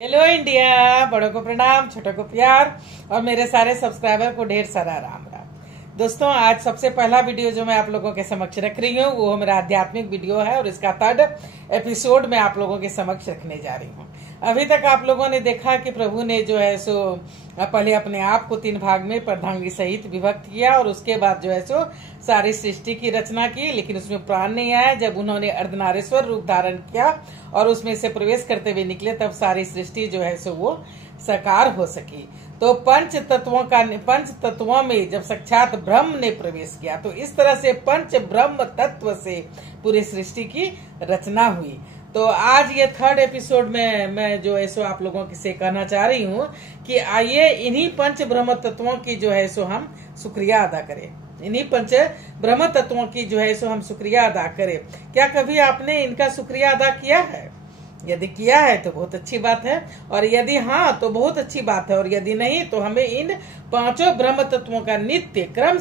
Hello India, बड़ों को प्रणाम, छोटों को प्यार और मेरे सारे सब्सक्राइबर को ढेर सारा राम राम। दोस्तों, आज सबसे पहला वीडियो जो मैं आप लोगों के समक्ष रख रही हूँ वो मेरा आध्यात्मिक वीडियो है और इसका 3rd एपिसोड मैं आप लोगों के समक्ष रखने जा रही हूँ। अभी तक आप लोगों ने देखा कि प्रभु ने जो है सो पहले अपने आप को 3 भाग में प्रधांगी सहित विभक्त किया और उसके बाद जो है सो सारी सृष्टि की रचना की, लेकिन उसमें प्राण नहीं आया। जब उन्होंने अर्धनारीश्वर रूप धारण किया और उसमें से प्रवेश करते हुए निकले तब सारी सृष्टि जो है सो वो साकार हो सकी। तो पंच तत्वों में जब साक्षात ब्रह्म ने प्रवेश किया तो इस तरह से पंच ब्रह्म तत्व से पूरी सृष्टि की रचना हुई। तो आज ये 3rd एपिसोड में मैं जो है सो आप लोगों से कहना चाह रही हूँ कि आइए इन्हीं पंच ब्रह्म तत्वों की जो है सो हम शुक्रिया अदा करें। इन्हीं पंच ब्रह्म तत्वों की जो है सो हम शुक्रिया अदा करें। क्या कभी आपने इनका शुक्रिया अदा किया है? यदि किया है तो बहुत अच्छी बात है, और यदि हाँ तो बहुत अच्छी बात है, और यदि नहीं तो हमें इन 5 ब्रह्म तत्वों का नित्य कम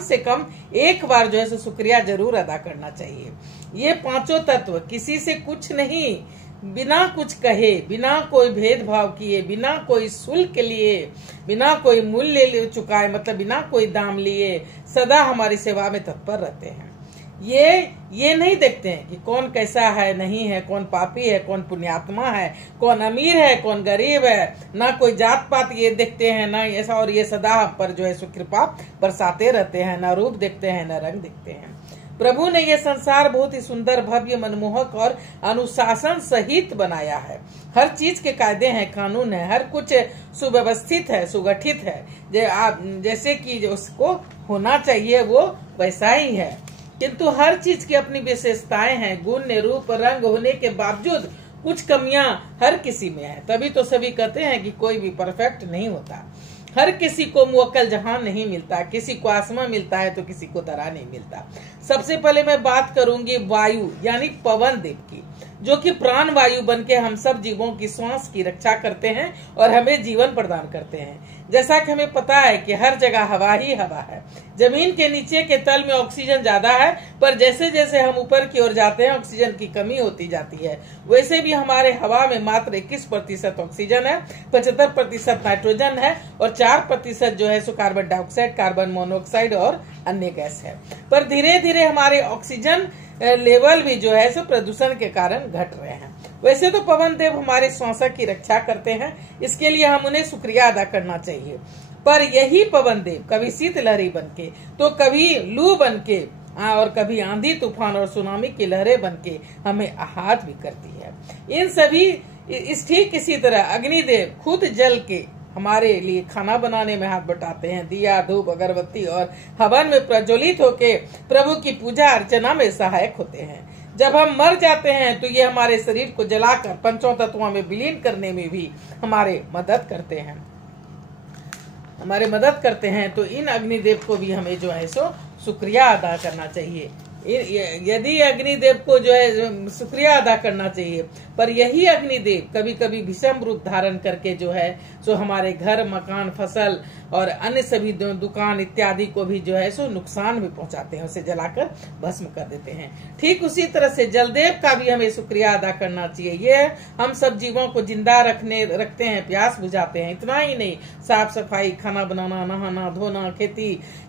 से कम एक बार जो है सो शुक्रिया जरूर अदा करना चाहिए। ये 5 तत्व किसी से कुछ नहीं, बिना कुछ कहे, बिना कोई भेदभाव किए, बिना कोई शुल्क लिए, बिना कोई मूल्य चुकाए, मतलब बिना कोई दाम लिए सदा हमारी सेवा में तत्पर रहते हैं। ये नहीं देखते हैं कि कौन कैसा है, नहीं है, कौन पापी है, कौन पुण्यात्मा है, कौन अमीर है, कौन गरीब है, ना कोई जात पात ये देखते हैं, ना ऐसा। और ये सदा हम पर जो है सो कृपा बरसाते रहते हैं, ना रूप देखते हैं, ना रंग देखते हैं। प्रभु ने ये संसार बहुत ही सुंदर, भव्य, मनमोहक और अनुशासन सहित बनाया है। हर चीज के कायदे हैं, कानून है, हर कुछ सुव्यवस्थित है, सुगठित है। जैसे कि उसको होना चाहिए वो वैसा ही है, किंतु हर चीज की अपनी विशेषताएं हैं। गुण, रूप, रंग होने के बावजूद कुछ कमियां हर किसी में है। तभी तो सभी कहते हैं कि कोई भी परफेक्ट नहीं होता। हर किसी को मुवक्कल जहां नहीं मिलता, किसी को आसमां मिलता है तो किसी को दरा नहीं मिलता। सबसे पहले मैं बात करूंगी वायु यानी पवन देव की, जो कि प्राण वायु बनके हम सब जीवों की श्वास की रक्षा करते हैं और हमें जीवन प्रदान करते हैं। जैसा कि हमें पता है कि हर जगह हवा ही हवा है। जमीन के नीचे के तल में ऑक्सीजन ज्यादा है, पर जैसे जैसे हम ऊपर की ओर जाते हैं ऑक्सीजन की कमी होती जाती है। वैसे भी हमारे हवा में मात्र 21% ऑक्सीजन है, 75% नाइट्रोजन है और 4% जो है so carbon dioxide, carbon monoxide और अन्य गैस है। पर धीरे धीरे हमारे ऑक्सीजन लेवल भी जो है सो प्रदूषण के कारण घट रहे हैं। वैसे तो पवन देव हमारे श्वास की रक्षा करते हैं, इसके लिए हम उन्हें शुक्रिया अदा करना चाहिए। पर यही पवन देव कभी शीतलहरी बनके, तो कभी लू बनके और कभी आंधी तूफान और सुनामी की लहरें बनके हमें आहत भी करती है। इन सभी इस ठीक इसी तरह अग्निदेव खुद जल के हमारे लिए खाना बनाने में हाथ बटाते हैं। दिया, धूप, अगरबत्ती और हवन में प्रज्वलित होके प्रभु की पूजा अर्चना में सहायक होते हैं। जब हम मर जाते हैं तो ये हमारे शरीर को जलाकर 5 तत्वों में विलीन करने में भी हमारे मदद करते हैं। तो इन अग्निदेव को भी हमें जो है सो शुक्रिया अदा करना चाहिए। यदि अग्निदेव को जो है शुक्रिया अदा करना चाहिए, पर यही अग्निदेव कभी कभी विषम रूप धारण करके जो है सो हमारे घर, मकान, फसल और अन्य सभी दुकान इत्यादि को भी जो है सो नुकसान भी पहुंचाते हैं, उसे जलाकर भस्म कर देते हैं। ठीक उसी तरह से जलदेव का भी हमें शुक्रिया अदा करना चाहिए। ये हम सब जीवों को जिंदा रखते हैं, प्यास बुझाते हैं। इतना ही नहीं, साफ सफाई, खाना बनाना, नहाना धोना,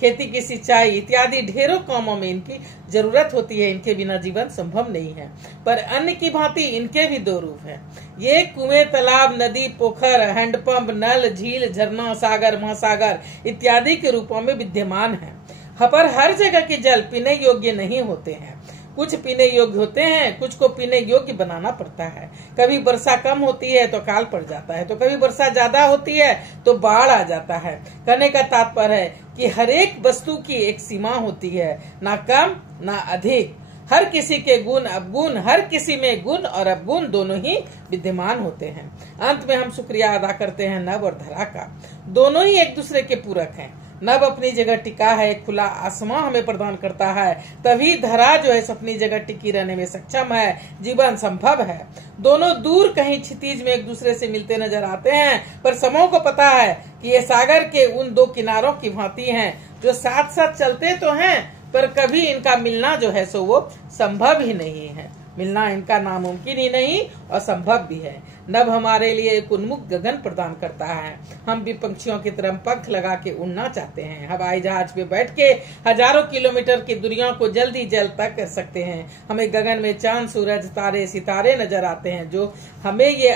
खेती की सिंचाई इत्यादि ढेरों कामों में इनकी जरूरत होती है। इनके बिना जीवन संभव नहीं है। पर अन्न की भांति इनके भी 2 रूप हैं। ये कुएं, तालाब, नदी, पोखर, हैंडपंप, नल, झील, झरना, सागर, महासागर इत्यादि के रूपों में विद्यमान है। पर हर जगह के जल पीने योग्य नहीं होते हैं। कुछ पीने योग्य होते हैं, कुछ को पीने योग्य बनाना पड़ता है। कभी वर्षा कम होती है तो अकाल पड़ जाता है, तो कभी वर्षा ज्यादा होती है तो बाढ़ आ जाता है। कहने का तात्पर्य है कि हर एक वस्तु की एक सीमा होती है, ना कम ना अधिक। हर किसी के गुण अवगुण, हर किसी में गुण और अवगुण दोनों ही विद्यमान होते हैं। अंत में हम शुक्रिया अदा करते हैं नभ और धरा का। दोनों ही एक दूसरे के पूरक हैं। नभ अपनी जगह टिका है, खुला आसमां हमें प्रदान करता है, तभी धरा जो है अपनी जगह टिकी रहने में सक्षम है, जीवन संभव है। दोनों दूर कहीं क्षितिज में एक दूसरे से मिलते नजर आते हैं, पर समूह को पता है कि ये सागर के उन 2 किनारों की भांति हैं जो साथ साथ चलते तो हैं, पर कभी इनका मिलना जो है सो वो संभव ही नहीं है। मिलना इनका नामुमकिन ही नहीं असंभव भी है। नभ हमारे लिए एक उन्मुख गगन प्रदान करता है। हम भी पंछियों की तरह पंख लगा के उड़ना चाहते हैं। हवाई जहाज पे बैठ के हजारों किलोमीटर की दूरियों को जल्द ही जल्द तक कर सकते हैं। हमें गगन में चांद, सूरज, तारे, सितारे नजर आते हैं जो हमें ये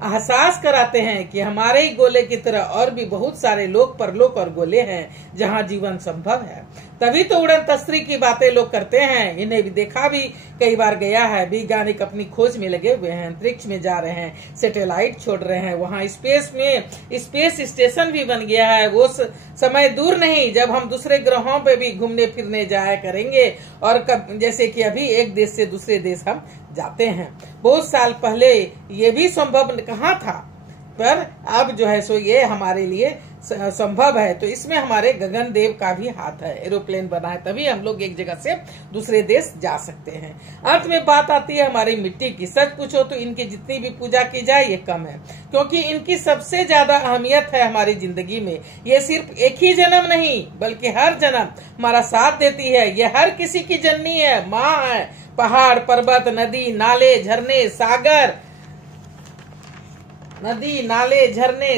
एहसास कराते हैं कि हमारे ही गोले की तरह और भी बहुत सारे लोक परलोक और गोले हैं जहाँ जीवन संभव है। तभी तो उड़न तस्त्री की बातें लोग करते हैं। इन्हें भी देखा भी कई बार गया है। वैज्ञानिक अपनी खोज में लगे हुए हैं, अंतरिक्ष में जा रहे हैं, सैटेलाइट छोड़ रहे हैं। वहाँ स्पेस स्टेशन भी बन गया है। वो समय दूर नहीं जब हम दूसरे ग्रहों पे भी घूमने फिरने जाया करेंगे। और जैसे कि अभी एक देश से दूसरे देश हम जाते हैं। बहुत साल पहले ये भी संभव कहाँ था, पर अब जो है सो ये हमारे लिए संभव है। तो इसमें हमारे गगन देव का भी हाथ है। एरोप्लेन बना है तभी हम लोग एक जगह से दूसरे देश जा सकते हैं। अंत में बात आती है हमारी मिट्टी की। सच पूछो तो इनकी जितनी भी पूजा की जाए ये कम है, क्योंकि इनकी सबसे ज्यादा अहमियत है हमारी जिंदगी में। ये सिर्फ एक ही जन्म नहीं बल्कि हर जन्म हमारा साथ देती है। ये हर किसी की जननी है, माँ है। पहाड़, पर्वत, नदी, नाले, झरने,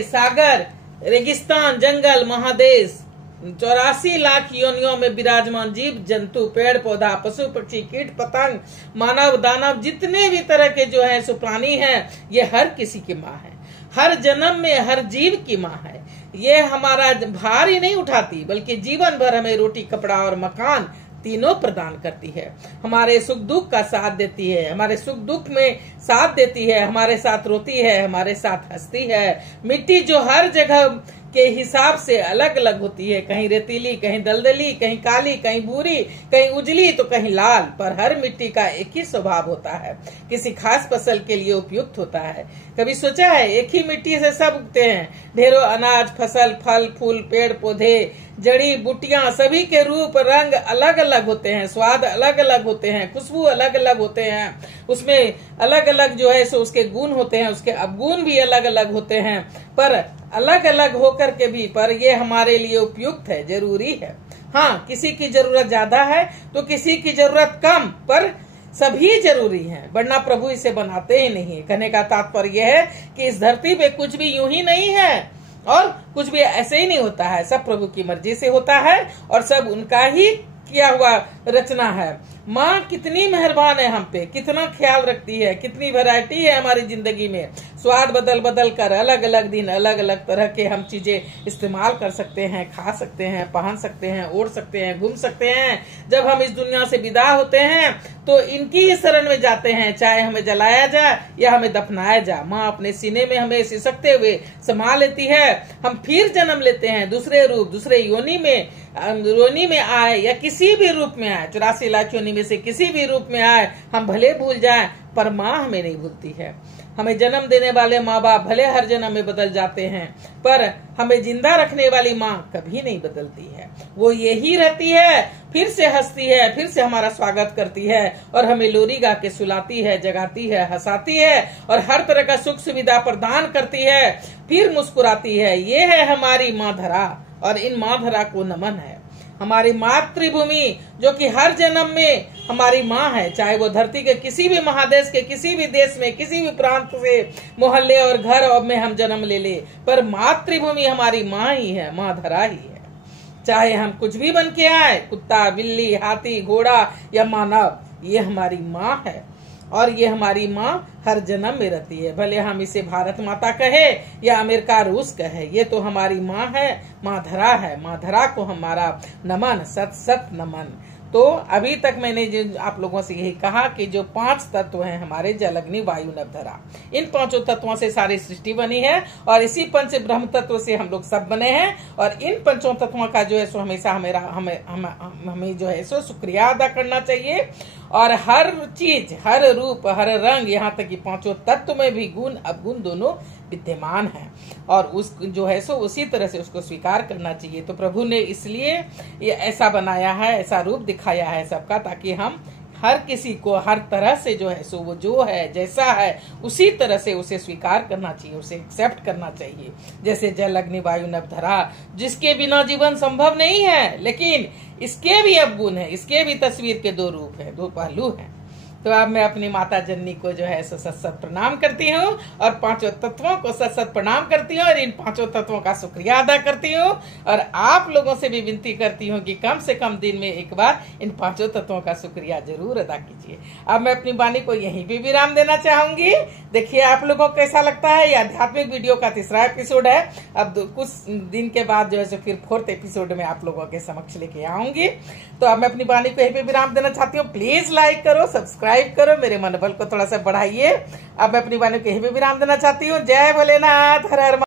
सागर, रेगिस्तान, जंगल, महादेश, 84 लाख योनियों में विराजमान जीव जंतु, पेड़ पौधा, पशु पक्षी, कीट पतंग, मानव दानव, जितने भी तरह के जो है सो प्राणी हैं, ये हर किसी की माँ है। हर जन्म में हर जीव की माँ है। ये हमारा भार ही नहीं उठाती बल्कि जीवन भर हमें रोटी, कपड़ा और मकान तीनों प्रदान करती है। हमारे सुख दुख का साथ देती है, हमारे सुख दुख में साथ देती है, हमारे साथ रोती है, हमारे साथ हंसती है। मिट्टी जो हर जगह के हिसाब से अलग अलग होती है, कहीं रेतीली, कहीं दलदली, कहीं काली, कहीं भूरी, कहीं उजली तो कहीं लाल, पर हर मिट्टी का एक ही स्वभाव होता है, किसी खास फसल के लिए उपयुक्त होता है। कभी सोचा है एक ही मिट्टी से सब उगते हैं। ढेरों अनाज, फसल, फल, फूल, पेड़ पौधे, जड़ी बूटियां, सभी के रूप रंग अलग अलग होते हैं, स्वाद अलग अलग होते हैं, खुशबू अलग अलग होते हैं, उसमें अलग अलग जो है सो उसके गुण होते हैं, उसके अवगुण भी अलग अलग होते हैं। पर अलग अलग होकर के भी पर ये हमारे लिए उपयुक्त है, जरूरी है। हाँ, किसी की जरूरत ज्यादा है तो किसी की जरूरत कम, पर सभी जरूरी हैं, वरना प्रभु इसे बनाते ही नहीं। कहने का तात्पर्य है कि इस धरती पे कुछ भी यूं ही नहीं है और कुछ भी ऐसे ही नहीं होता है। सब प्रभु की मर्जी से होता है और सब उनका ही किया हुआ रचना है। माँ कितनी मेहरबान है हम पे, कितना ख्याल रखती है, कितनी वैरायटी है हमारी जिंदगी में। स्वाद बदल बदल कर अलग अलग दिन अलग अलग तरह के हम चीजें इस्तेमाल कर सकते हैं, खा सकते हैं, पहन सकते हैं, ओढ़ सकते हैं, घूम सकते हैं। जब हम इस दुनिया से विदा होते हैं तो इनकी ही शरण में जाते हैं, चाहे हमें जलाया जाए या हमें दफनाया जाए। माँ अपने सीने में हमें सिसकते हुए समा लेती है। हम फिर जन्म लेते हैं दूसरे रूप, दूसरे योनि में आए या किसी भी रूप में आए, 84 लाख योनि में से किसी भी रूप में आए, हम भले भूल जाएं पर माँ हमें नहीं भूलती है। हमें जन्म देने वाले माँ बाप भले हर जन्म में बदल जाते हैं, पर हमें जिंदा रखने वाली माँ कभी नहीं बदलती है। वो यही रहती है, फिर से हंसती है, फिर से हमारा स्वागत करती है और हमें लोरी गा के सुलाती है, जगाती है, हंसाती है और हर तरह का सुख सुविधा प्रदान करती है, फिर मुस्कुराती है। ये है हमारी माँ धरा और इन माँ धरा को नमन है। हमारी मातृभूमि जो कि हर जन्म में हमारी माँ है, चाहे वो धरती के किसी भी महादेश के किसी भी देश में किसी भी प्रांत से मोहल्ले और घर में हम जन्म ले ले, पर मातृभूमि हमारी माँ ही है, माँ धरा ही है। चाहे हम कुछ भी बन के आए, कुत्ता, बिल्ली, हाथी, घोड़ा या मानव, ये हमारी माँ है और ये हमारी माँ हर जन्म में रहती है। भले हम इसे भारत माता कहे या अमेरिका रूस कहे, ये तो हमारी माँ है, माँ धरा है। माँ धरा को हमारा नमन, सत सत नमन। तो अभी तक मैंने जो आप लोगों से यही कहा कि जो 5 तत्व हैं हमारे, जल, अग्नि, वायु, नभ, धरा, इन 5 तत्वों से सारी सृष्टि बनी है और इसी पंच ब्रह्म तत्व से हम लोग सब बने हैं। और इन 5 तत्वों का जो है सो हमेशा हमें जो है सो शुक्रिया अदा करना चाहिए। और हर चीज, हर रूप, हर रंग, यहाँ तक कि 5 तत्व में भी गुण अवगुण दोनों विद्यमान है और उस जो है सो उसी तरह से उसको स्वीकार करना चाहिए। तो प्रभु ने इसलिए ये ऐसा बनाया है, ऐसा रूप दिखाया है सबका, ताकि हम हर किसी को हर तरह से जो है सो वो जो है जैसा है उसी तरह से उसे स्वीकार करना चाहिए, उसे एक्सेप्ट करना चाहिए। जैसे जल, अग्नि, वायु, नभ, धरा, जिसके बिना जीवन संभव नहीं है, लेकिन इसके भी अवगुण है, इसके भी तस्वीर के 2 रूप है, 2 पहलू हैं। तो अब मैं अपनी माता जननी को जो है सो सत सत प्रणाम करती हूँ और पांचों तत्वों को सत सत प्रणाम करती हूँ और इन पांचों तत्वों का शुक्रिया अदा करती हूँ। और आप लोगों से भी विनती करती हूँ कि कम से कम दिन में एक बार इन पांचों तत्वों का शुक्रिया जरूर अदा कीजिए। अब मैं अपनी वाणी को यहीं भी विराम देना चाहूंगी। देखिए आप लोगों को कैसा लगता है। ये आध्यात्मिक वीडियो का तीसरा एपिसोड है। अब कुछ दिन के बाद जो है फिर फोर्थ एपिसोड में आप लोगों के समक्ष लेके आऊंगी। तो अब मैं अपनी वाणी को यहीं पे विराम देना चाहती हूँ। प्लीज लाइक करो, सब्सक्राइब करो, मेरे मनोबल को थोड़ा सा बढ़ाइए। अब मैं अपनी वाणी को यहीं पे विराम देना चाहती हूँ। जय भोलेनाथ, हर हर